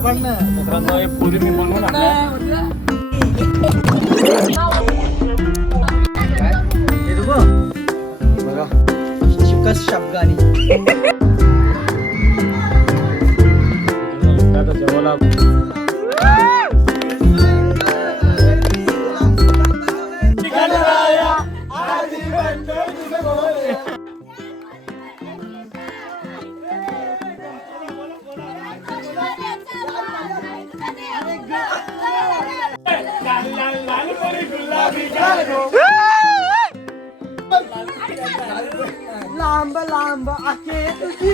मित्रांनो हे पुरी मी बनवून बघा चिकस शब्दानी जेवायला लांब लांब आके तुझी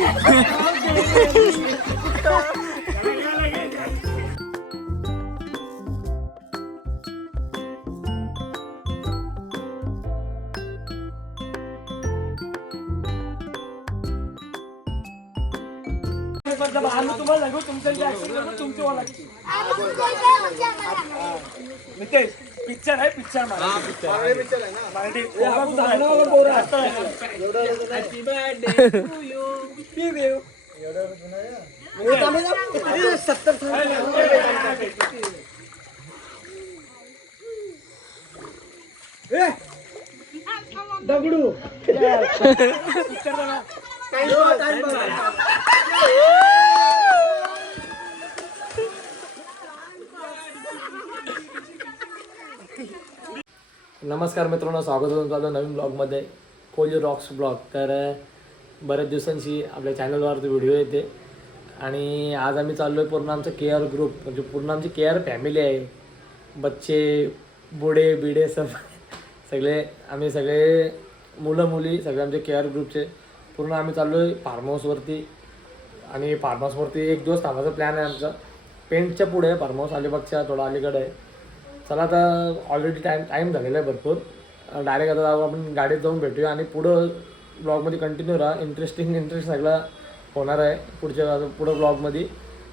आम्ही तुम्हाला सांगू तुमच्या तुमची ओळख नितेश पिक्चर आहे पिक्चर पिक्चर आहे ना दगडू नमस्कार मित्रांनो, स्वागत आहे तुमचं नवीन ब्लॉगमध्ये कोहली रॉक्स ब्लॉग. तर बऱ्याच दिवसांची आपल्या चॅनलवरती व्हिडिओ येते आणि आज आम्ही चाललो आहे पूर्ण आमचं केअर ग्रुप, म्हणजे पूर्ण आमची केअर फॅमिली आहे. बच्चे बुडे बिडे सगळे आम्ही सगळे मुलं मुली सगळे आमचे केअर ग्रुपचे पूर्ण आम्ही चाललो आहे फार्म हाऊसवरती. आणि फार्म हाऊसवरती एक दिवस थांबायचा प्लॅन आहे आमचा. पेंटच्या पुढे आहे फार्म हाऊस, अलिबागच्या थोडा अलीकडे आहे. चला आता ऑलरेडी टाईम झालेला आहे भरपूर. डायरेक्ट आता आपण गाडीत जाऊन भेटूया आणि पुढं ब्लॉगमध्ये कंटिन्यू राहा. इंटरेस्ट सगळं होणार आहे पुढं ब्लॉगमध्ये.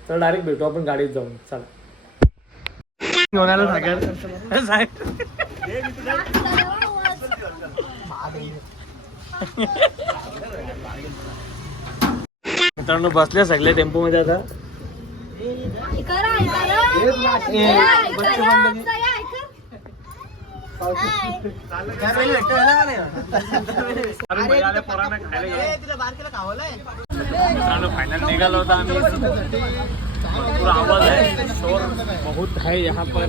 तर डायरेक्ट भेटू आपण गाडीत जाऊन. चला मित्रांनो बसले सगळे टेम्पोमध्ये आता. फायनल निघालो होता आम्ही. भरपूर आवाज आहे, शोर बहुत है यहाँ पर.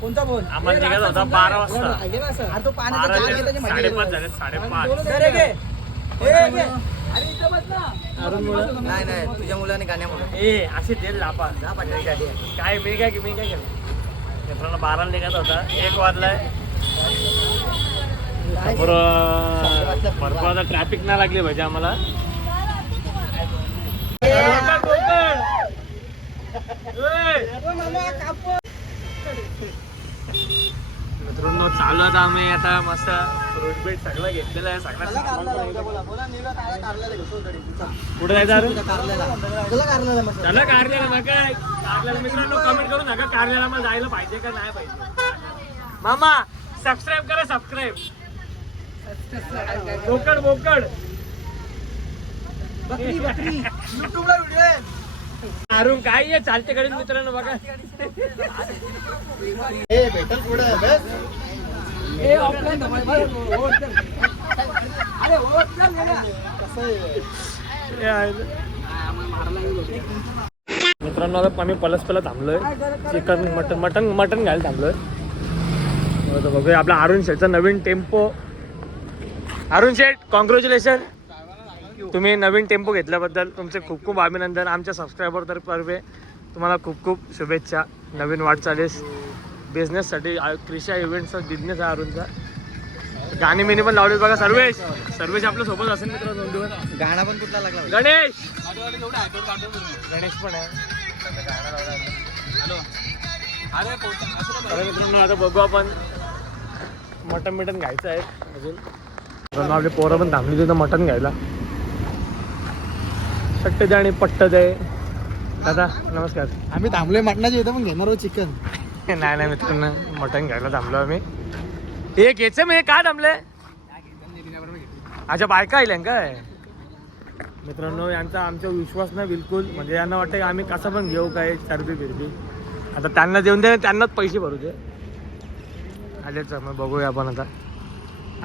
कोणता फोन आम्हाला निघाला होता 12 वाजता. 5:30 झाले 5:30. नाही नाही तुझ्या मुलाने गाण्यामुळे ए असे तेल लापा काय मी काय केलं मित्रांनो. 12 निघत होता, 1 वाजलाय. भरपूर आता ट्रॅफिक नाही लागली पाहिजे आम्हाला. मित्रांनो चालू आता आम्ही आता मस्त फ्रूट बीट सगळं घेतलेलं आहे. सगळं कुठे जायचं त्याला कारल्याला नका. कारल्याला मित्रांनो कमेंट करू नका कारल्याला मला जायला पाहिजे का नाही पाहिजे. मामा सबस्क्राईब करा, सबस्क्राईब. बोकड बोकड युट्यूबला व्हिडिओ आहे. अरुण काय आहे चालते कडे मित्रांनो बघा. भेटल पुढे मित्रांनो आता आम्ही पलसपला थांबलोय. चिकन मटन घ्यायला थांबलोय. बघूया आपला अरुण शेठचा नवीन टेम्पो. अरुण शेठ कॉंग्रॅच्युलेशन, तुम्ही नवीन टेम्पो घेतल्याबद्दल तुमचे खूप खूप अभिनंदन. आमच्या सबस्क्रायबर तर्फे तुम्हाला खूप खूप शुभेच्छा नवीन वाटचालीस बिझनेससाठी. क्रिशा इव्हेंटचा बिझनेस आहे अरुणचा. गाणी मिनी पण लावले बघा. सर्वेश आपल्या सोबत असेल मित्रांनो 2 दिवस. गाणं पण कुठला लागला गणेश पण आहे. मित्रांनो आता बघू आपण मटन घ्यायचं आहे अजून. आपले पोरं पण थांबली तिथं मटन घ्यायला. सट्ट दे आणि पट्ट दे. दादा नमस्कार. आम्ही थांबलोय मटणाची इथं पण घेणार चिकन. नाही मित्रांनो मटन घ्यायला थांबलो आम्ही. हे घ्यायचं म्हणजे काय थांबले अच्छा बायका आल्या काय मित्रांनो, यांचा आमच्यावर विश्वास नाही बिलकुल. म्हणजे यांना वाटतं की आम्ही कसं पण घेऊ काय चरबी बिरबी. आता त्यांना देऊन दे, त्यांनाच पैसे भरू दे. आलेच मग बघूया आपण आता.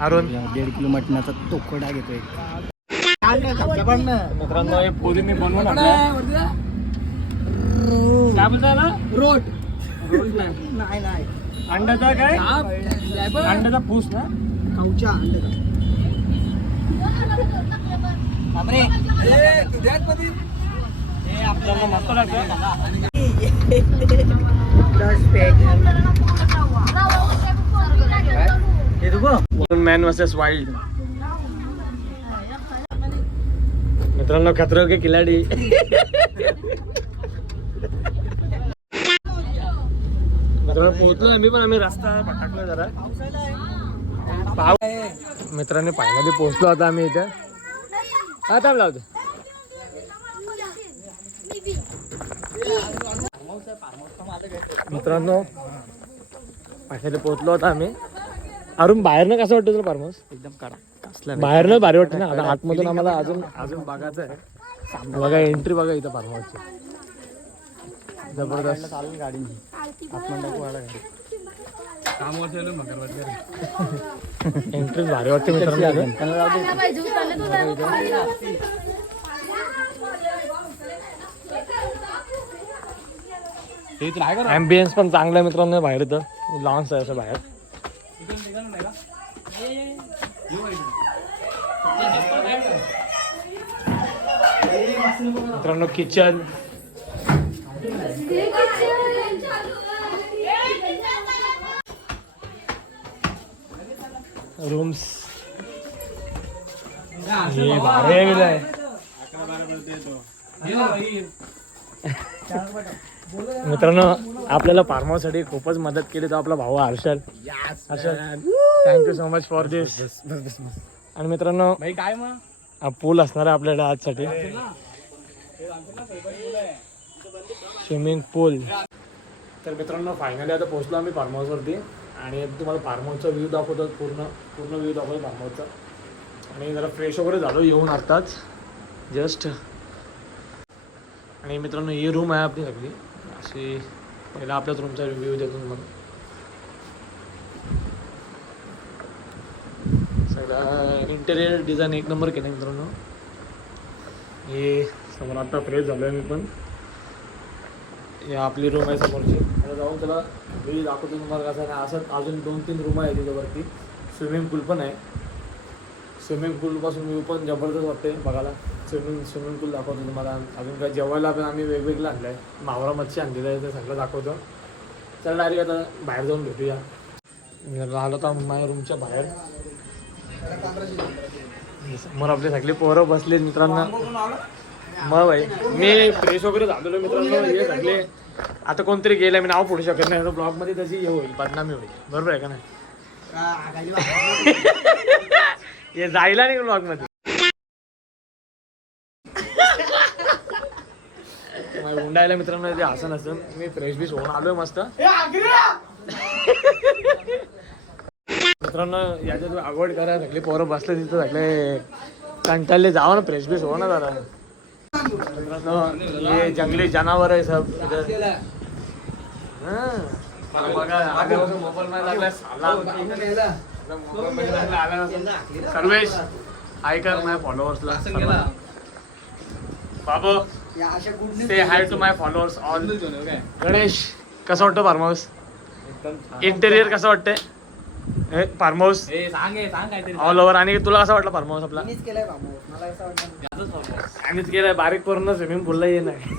अरुण 1.5 किलो मटणाचा तोकडा घेतोय. मित्रांनो हे पोरींनी बनवून आणलं. काय बोलता ना रोट नाही अंड्याचा काय अंड्याचा पूस ना कवचा अंडे आपल्याला मस्त लागतं. Man versus wild. मित्रांनो खतरो के खिलाडी. मित्रांनो पोहोचलो आम्ही, पण आम्ही रस्ता भटकलो जरा. मित्रांनी फायनली पोहोचलो आता आम्ही इथे. हा थांब लावतो. मित्रांनो फायनली पोहोचलो आता आम्ही. अरुण बाहेरनं कसं वाटतं तुला फार्महाऊस? एकदम कडा कसला बाहेरनं भारी वाटतं ना. आता आतमधून आम्हाला अजून अजून बघायचं आहे. बघा एंट्री बघा इथं फार्महाऊसची जबरदस्त. चालू गाडी एंट्री भारी वाटते मित्रांनो. ॲम्बियन्स पण चांगला आहे मित्रांनो बाहेर. इथं लॉन्स आहे असं बाहेर. मित्रांनो किचन रूम्स हे भारी आहे विलय. मित्रांनो आपल्याला फार्म हाऊस साठी खूपच मदत केली तर आपला भाऊ Harshal. Thank you so much for this. आणि मित्रांनो काय मग हा पूल असणार आहे आपल्याकडे आजसाठी. स्विमिंग पूल. तर मित्रांनो फायनली आता पोहोचलो आम्ही फार्म हाऊसवरती. आणि तुम्हाला फार्म हाऊसचा व्ह्यू दाखवतो. पूर्ण व्ह्यू दाखवतो फार्म हाऊसचा. आणि जरा फ्रेश वगैरे झालो येऊन आत्ताच जस्ट. आणि मित्रांनो ही रूम आहे आपली सगळी अशी. पहिला आपल्याच रूमचा रिव्ह्यू देतो तुम्हाला. सगळा इंटेरियर डिझाईन एक नंबर केलं मित्रांनो. हे समोर आता फ्रेश झालो आहे मी पण. ही आपली रूम आहे समोरची. आता जाऊन त्याला व्ह्यू दाखवतो तुम्हाला कसं आहे. असं अजून 2-3 रूम आहे तिच्यावरती. स्विमिंग पूल पण आहे. स्विमिंग पूलपासून व्ह्यू पण जबरदस्त वाटते बघायला. स्विमिंग पूल दाखवतो तुम्हाला. अजून काय जेवायला पण आम्ही वेगवेगळं आणलं आहे. मावरा मच्छी आणलेलं आहे ते सगळं दाखवतो. चला डायरेक्ट आता बाहेर जाऊन भेटूया. राहिलो तर माझ्या रूमच्या बाहेर. समोर आपले सगळे पोरं बसले मित्रांनो. मग भाई मी फ्रेश वगैरे झालेलो मित्रांनो. हे सगळे आता कोणतरी गेलं मी नाव पुढू शकत नाही. ब्लॉगमध्ये त्याची हे होईल बदनामी होईल. बरोबर आहे का नाही? हे जायला नाही ब्लॉगमध्ये. उंडायला मित्रांनो ते असं नसतं. मी फ्रेश बीश होऊन आलोय मस्त मित्रांनो. याच्यात अवॉइड करा. सगळे पोरं बसले तिथं सगळे कंटाळले. जावा ना फ्रेश बीश हो ना जरा. मित्रांनो हे जंगली जनावर आहे सब. बघा आल्यापासून मोबाईल मध्ये लागला सर्वेश हाय कर माझ्या फॉलोअर्सला. Babu say hi to my followers all. Ganesh कसं वाटतं फार्म हाऊस? इंटेरियर कसं वाटतंय फार्म हाऊस ऑल ओव्हर? आणि तुला कसं वाटलं फार्म हाऊस आपला? आम्हीच केलंय. बारीक करून स्विमिंग पूलला ये नाही.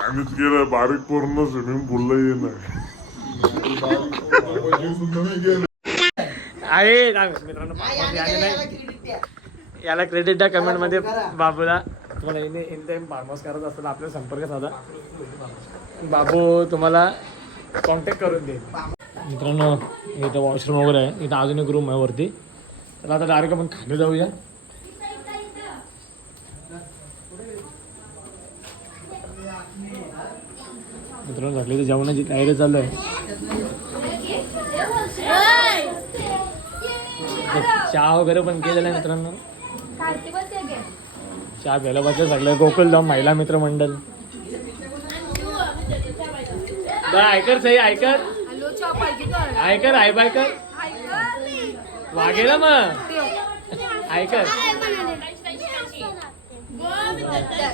आम्हीच गेलं बारीक पूर्ण स्विमिंग पूलला ये नाही. आहे मित्रांनो याला क्रेडिट द्या कमेंट मध्ये बाबूला. तुम्हाला एनी टाइम फार्म हाऊस करत असताना आपल्याला संपर्क साधा. बाबू तुम्हाला कॉन्टॅक्ट करून देईल. मित्रांनो इथं वॉशरूम वगैरे आहे. इथं अजून एक रूम आहे वरती. तर आता डायरेक्ट आपण खाली जाऊया. मित्रांनो झाली तर जेवणाची तयारी चालू आहे. चहा वगैरे पण केलेला आहे मित्रांनो. चहा प्यायला बसलं सगळं गोकुलधाम महिला मित्र मंडळ. आयकर सही आयकर आयकर आय बायकर वागेला मग आयकर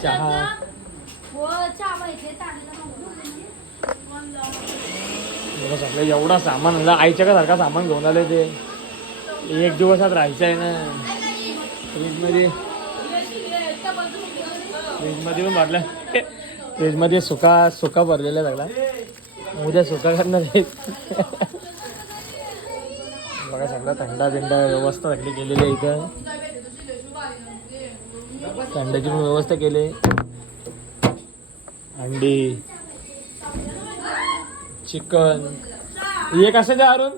चहा सगळं एवढा सामान आणला आईच्या का सारखा सामान घेऊन आले ते. एक दिवसात राहायचं आहे ना. फ्रीजमध्ये पण भरलं. फ्रीजमध्ये सुका भरलेला सगळा. उद्या सुका करणार आहे. बघा सगळं थंडा बिंडा व्यवस्था सगळी केलेली आहे इथं. थंडाची पण व्यवस्था केली. अंडी चिकन हे कसं द्या अरुण.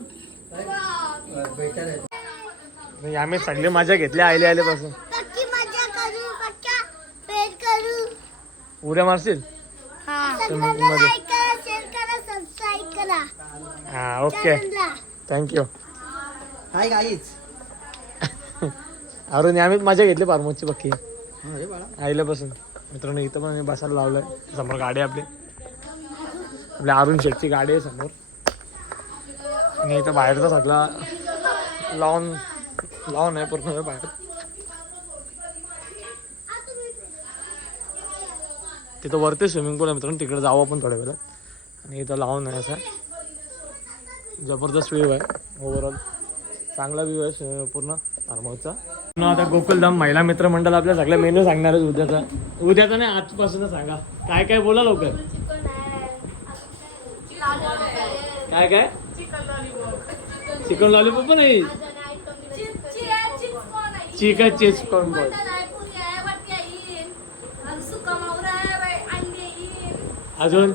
आम्ही सगळे मजा घेतली आल्यापासून. उड्या मारशील हा okay thank you. Hi guys. Arun आम्हीच मजा घेतली फार्मोसची पक्की आईल्यापासून. मित्रांनो इथं पण बसायला लावलंय. समोर गाडी आपली आपल्या अरुण शेटची गाडी आहे समोर. आणि इथं बाहेरचा सगळा लॉन आहे पूर्ण बाहेर. तिथं वरती स्विमिंग पूल आहे मित्रांनो. तिकडे जाऊ आपण थोड्या वेळात. आणि इथं लावून आहे असा जबरदस्त व्ह्यू आहे. ओव्हरऑल चांगला व्ह्यू आहे पूर्ण फार्महाऊसचा. आता गोकुलधाम महिला मित्र मंडळ आपल्या सगळ्या मेनू सांगणार आहे उद्याचा नाही आजपासूनच सांगा. काय काय बोला लवकर. काय काय चिकन लॉलीपॉप पण आहे. चिकन चीज कॉर्न बॉल अजून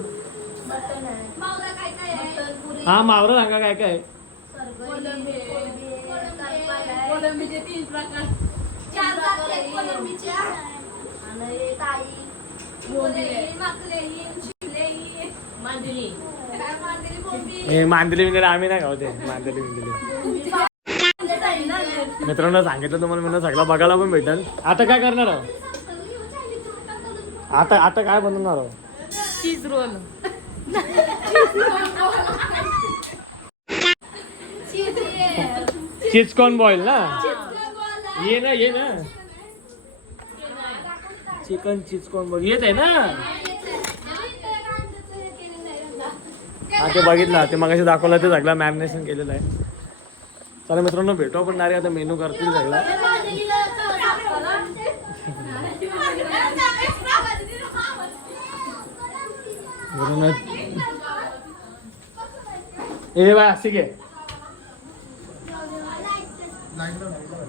हा मावरा सांगा काय काय. मांदली बिंदली आम्ही नाही खावते. मांदली बिंदली मित्रांनो सांगितलं तुम्हाला मी सगळं बघायला पण भेटेल. आता काय करणार आहो. आता काय बनवणार आहो. चीज रोल चीज कॉर्न बॉईल ना. ये ना चिकन चीज कॉर्न बॉईल येत आहे ना. हा ते बघितलं ते मगाशी दाखवलं ते सगळं मॅरिनेशन केलेलं आहे. चला मित्रांनो भेटू आपण नारी. आता मेनू करतील सगळं. ए बाय असे घे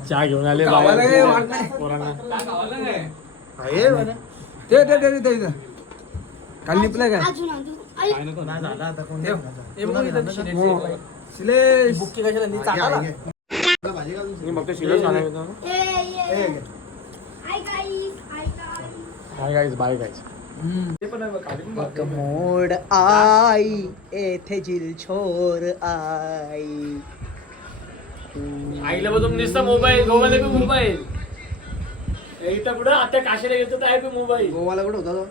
चहा घेऊन आले पोरांना. काल निपलं काय मी बघतो शिलेच बाय गाईज. मोड आई येथे जिल छोर आई. आईला बघून नुसता मोबाईल. गोवाला बी मोबाईल. इथं कुठं आता काशीला येतो तर आहे बी मोबाईल. गोवाला कुठं होता तो.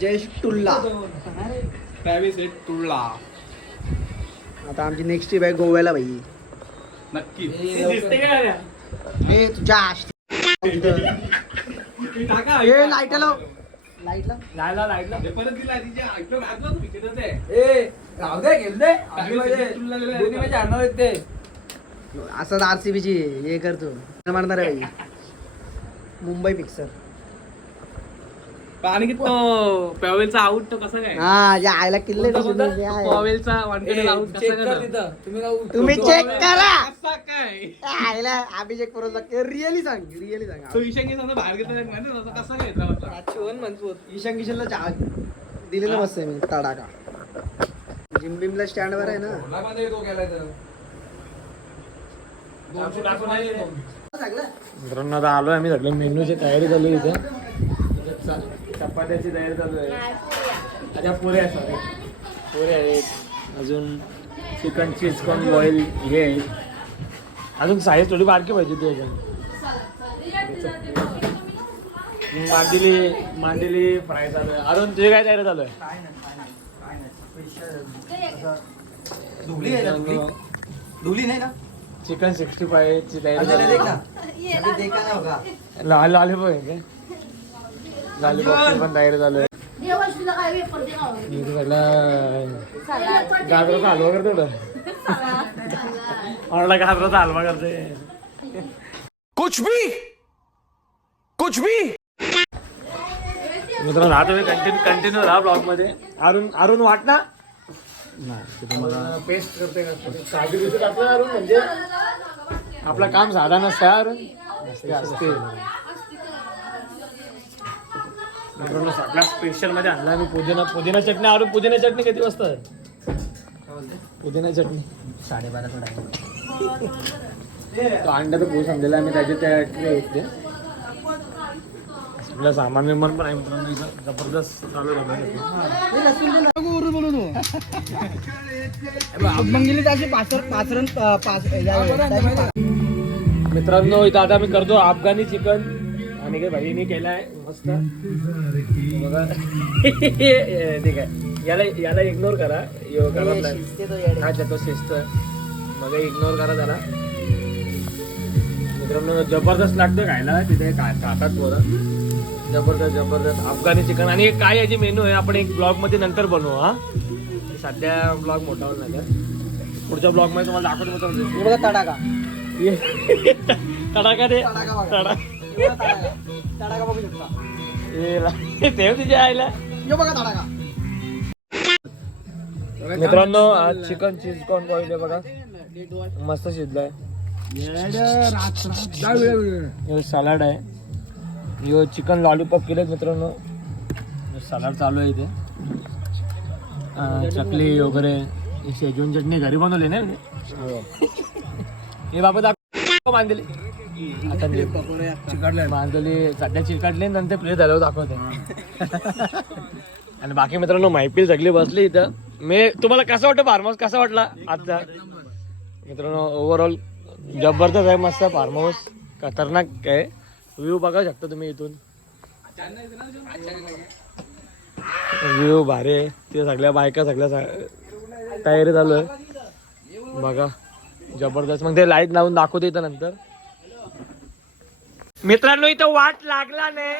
जयेश टुल्ला. आता आमची नेक्स्ट ट्रिप आहे गोव्याला भाई. नक्की दिसते काय हे तुझ्या लाईटला असं RCB ची हे करतो मारणार आहे भाई. मुंबई पिक्चर आणि की तो पवेलचा आउट तो कसा काय. हा या आयला किल्ले पवेलचा वानखेडे आउट कसा काय. तुम्ही चेक करा. कसा काय आयला आम्ही चेक करून रिअली सांग तो ईशान किशनचा बाहेर घेतला माहिती आहे कसा काय घेतला. ईशान किशनला दिलेलं मस्त आहे मी तडाका. जिम बिमला स्टँड वर आहे ना. मित्रांनो आता आलोय आम्ही सगळे. मेन्यूची तयारी चालू आहे इथे. चपात्याची तयारी चालू आहे. अच्छा पुऱ्या सॉरी पुऱ्या आहेत. अजून चिकन चीज कॉर्न बॉईल हे आहे. अजून साईज थोडी बारकी पाहिजे ती अजून. मांदिली फ्राय चालू आहे. अजून तुझे काय तयारी चालू आहे? धुली नाही ना चिकन 65 ची तयारी अंदर चालू देख आहे. ना अभी देखा ना होगा लॉलीपॉप आहे काय? लॉलीपॉपची पण तयारी चालू आहे. इथे सगळं गाजराचा हलवा करतो ना. मला गाजराचा हलवा करते. कुछ भी मित्रांनो राहा तुम्ही कंटिन्यू राहा ब्लॉग मध्ये. अरुण वाट ना पेस्ट करते का साधी दिवशी आपलं अरुण म्हणजे आपलं काम साधा नसतं अरुण असते. मित्रांनो सगळ्या स्पेशल मध्ये आणला मी पुदिना चटणी. अरुण पुदिना चटणी किती वाजता आहे? पुदिना चटणी 12:30 तो अंड्याचा पोस आणलेला आम्ही त्याचे त्या आपलं सामान विमान पण आहे मित्रांनो इथं जबरदस्त चालू आहे. मित्रांनो इथं आता आम्ही करतो अफगाणी चिकन आणि काय भाईने केलाय मस्त बघा. ठीक आहे याला इग्नोर करा. अच्छा तो शिस्त मग इग्नोर करा त्याला. मित्रांनो जबरदस्त लागतं खायला. तिथे खातात पोरं. जबरदस्त अफगाणी चिकन. आणि काय याची मेनू आहे आपण एक ब्लॉग मध्ये नंतर बनवू. हा सध्या ब्लॉग मोठा होणार नाही. पुढच्या ब्लॉग मध्ये तुम्हाला दाखवतो. बघा तडाका तडाका रे तडाका बघू शकता. ते तुझ्या आईला बघा तडाका. मित्रांनो आज चिकन चीज कॉर्न बॉईल आहे बघा. मस्त शिजलाय. सलाड आहे. यो चिकन लॉलीपॉप केलेत मित्रांनो. सलाड चालू आहे इथे. चकली वगैरे शेजवान चटणी घरी बनवली ना. हे बाबा दाखव बांधली आता चिकटले बांधली सध्या चिकटले नंतर प्लेट झाल्यावर दाखवते. आणि बाकी मित्रांनो मैफिल सगळी बसली इथं. मी तुम्हाला कसं वाटतं फार्म हाऊस कसा वाटला आजचा? मित्रांनो ओव्हरऑल जबरदस्त आहे. मस्त फार्म हाऊस खतरनाक आहे. व्ह्यू बघा शकता तुम्ही इथून. व्ह्यू भारी आहे. ते सगळ्या बायका सगळ्या तयारी चालू आहे बघा जबरदस्त. मग ते लाईट लावून दाखवते इथं नंतर. मित्रांनो इथं वाट लागला नाही.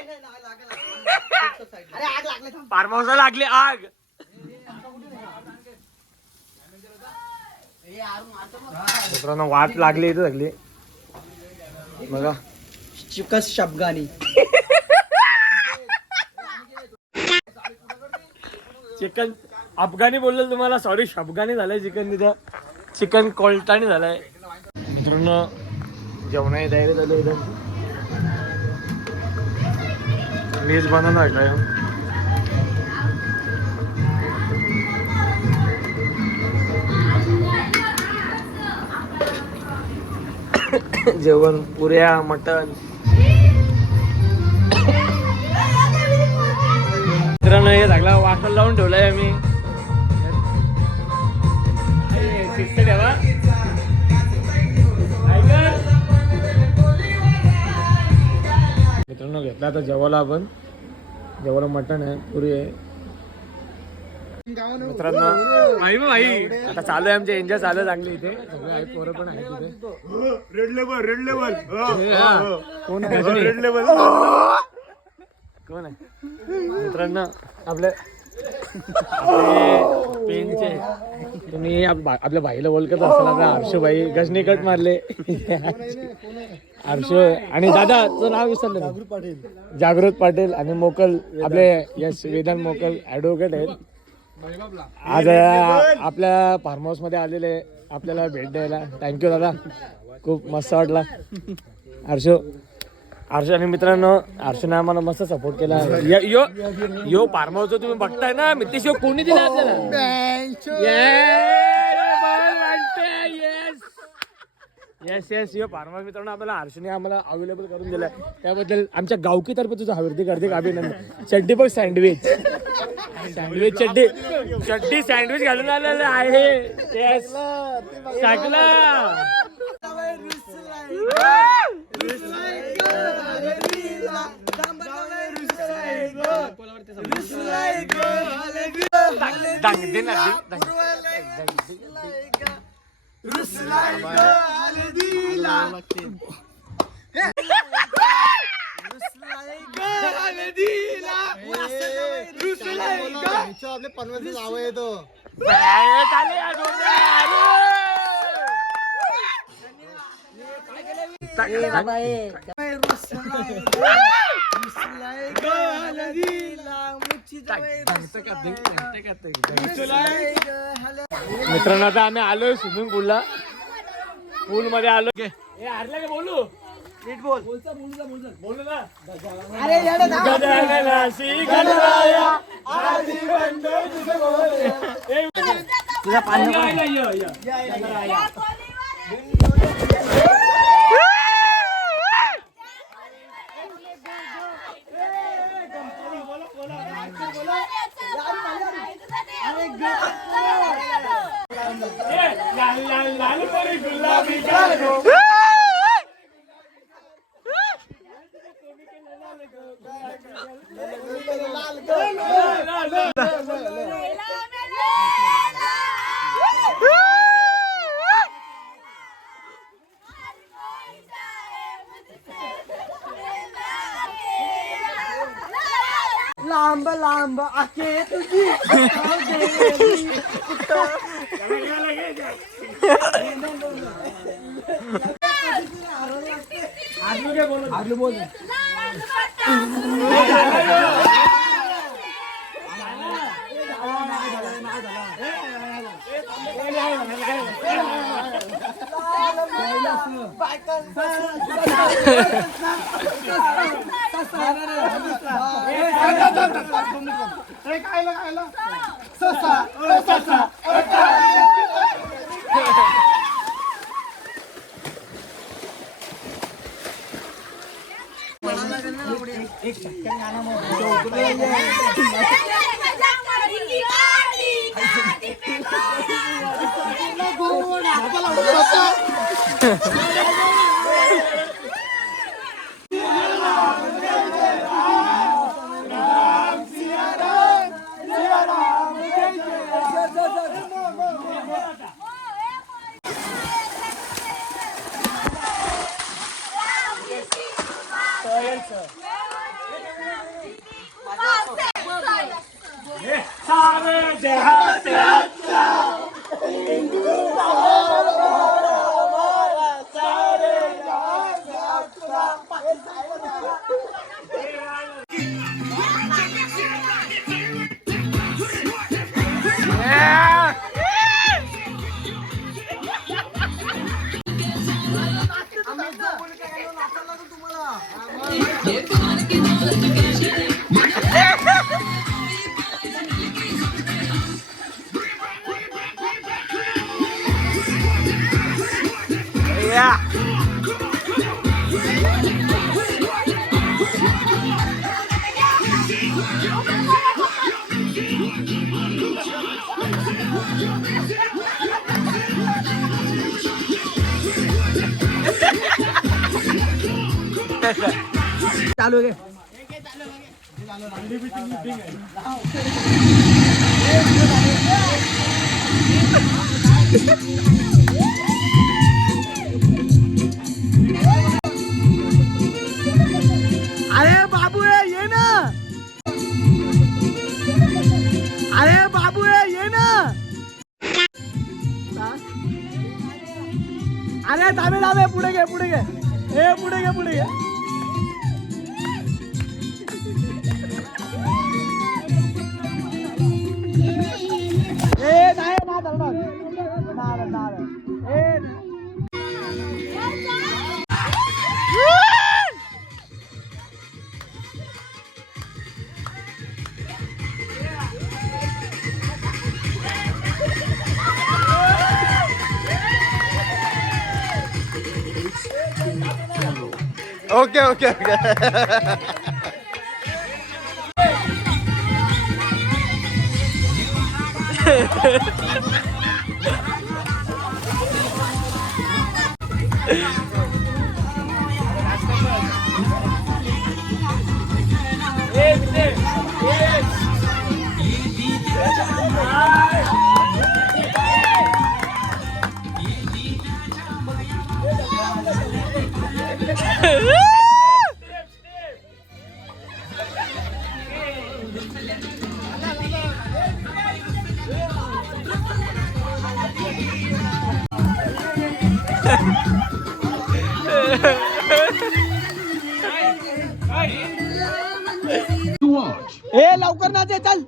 फार्म हाऊसला लागली आग. मित्रांनो वाट लागली इथं सगळी बघा. चिकन शबगानी चिकन अफगाणी बोललो तुम्हाला. सॉरी शबगानी झालंय चिकन. तिथं चिकन कोलटाणी झालंय. मित्रांनो जेवणाची तयारी झाली इथं. मीच बनवणार काय जेवण पुऱ्या मटण. मित्रांनो हे सगळा वाटण लावून ठेवलाय आम्ही. शिस्त ठेवा. मित्रांनो घेतला आता जेवायला आपण. जेवायला मटण आहे पुरी आहे. मित्रांनो भाई आता चालू आहे आमचे एन्जॉय चालू आहे चांगली इथे. सगळे आहेत पोरं पण आहेत तिथे. रेड लेवल कोण आहे? कोण आहे? मित्रांनो आपले पेनचे तुम्ही आपल्या भाईला ओळखत असाल. आपल्या हर्षभाई गजनी कट मारले. हर्ष आणि दादाचं नाव विसरलं. जागृत पाटील आणि मोकल आपले यश वेदांत मोकल ॲडव्होकेट आहेत. आज आपल्या फार्म हाऊस मध्ये आलेले आपल्याला भेट द्यायला. थँक्यू दादा खूप मस्त वाटला. हर्ष आणि मित्रांनो हर्षने आम्हाला मस्त सपोर्ट केला. यो फार्म हाऊस तुम्ही बघताय ना मितेश कोणी दिला आपल्याला. येस येस यो फार्मर मित्रांनो आम्हाला हर्षूने आम्हाला अवेलेबल करून दिलाय त्याबद्दल आमच्या गावकीतर्फे तुझं हार्दिक हार्दिक अभिनंदन. चड्डी बघ सँडविच सँडविच चड्डी चड्डी सँडविच घालून आलेलं आहे. येस टाकला आपले पनवेलचं नाव येतो. मित्रांनो आता आम्ही आलोय स्विमिंग पूलला. पूल मध्ये आलो हरला का बोलू नीट बोल बोलू ना. तुझा पाणी लांब लांब आखे तुझी आरलू बोल चालू आहे अरे बाबू ये ना अरे बाबू ये ना अरे दाबे दाबे पुढे घे पुढे घे ए पुढे घे पुढे घे ए नाही ना धरणार ना ए ओके ओके ओके ए लवकर नाचे चल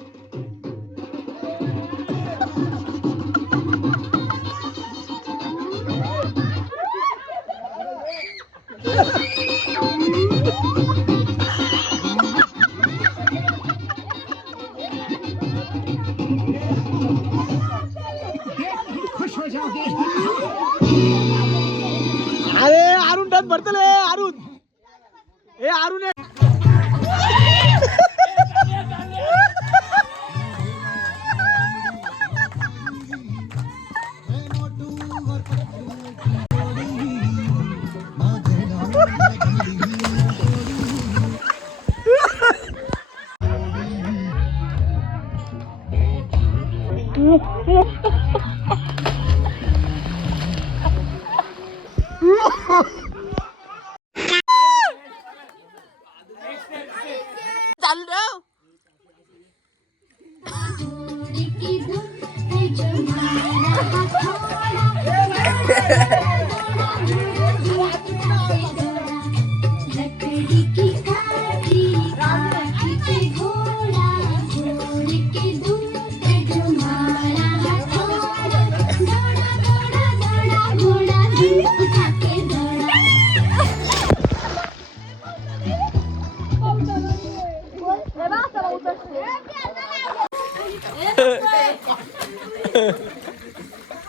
अरे अरुण डान्स भरतले अरुण ए अरुण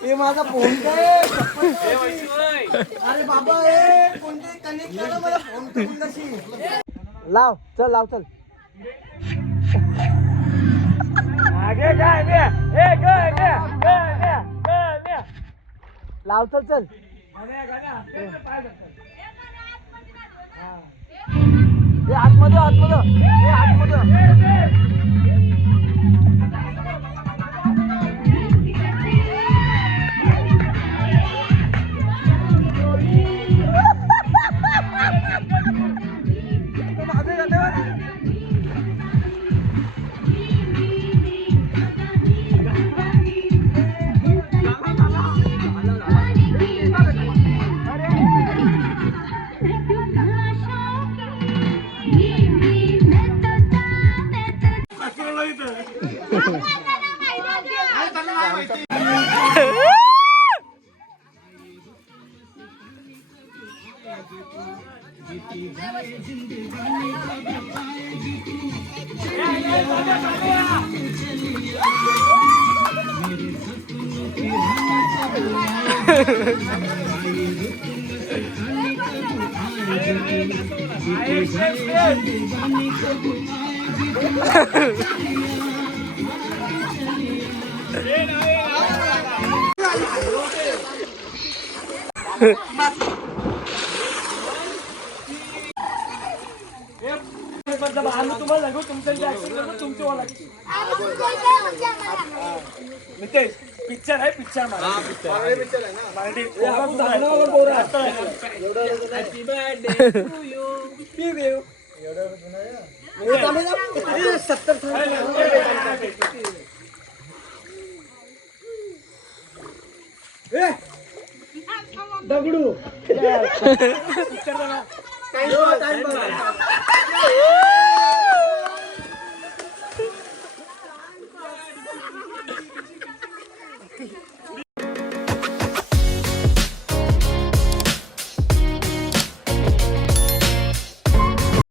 हे माझा फोन काय अरे बाबा हे कोणते कनेक्ट करा मला फोन करून कशी लाव चल लाव चल आगे काय बे ए ग लाव चल चल हे आतमध्ये हे आतमध्ये आम्ही तुम्हाला लागू तुमच्या तुमचे वाला पिक्चर आहे पिक्चर पिक्चर दगडू पिक्चर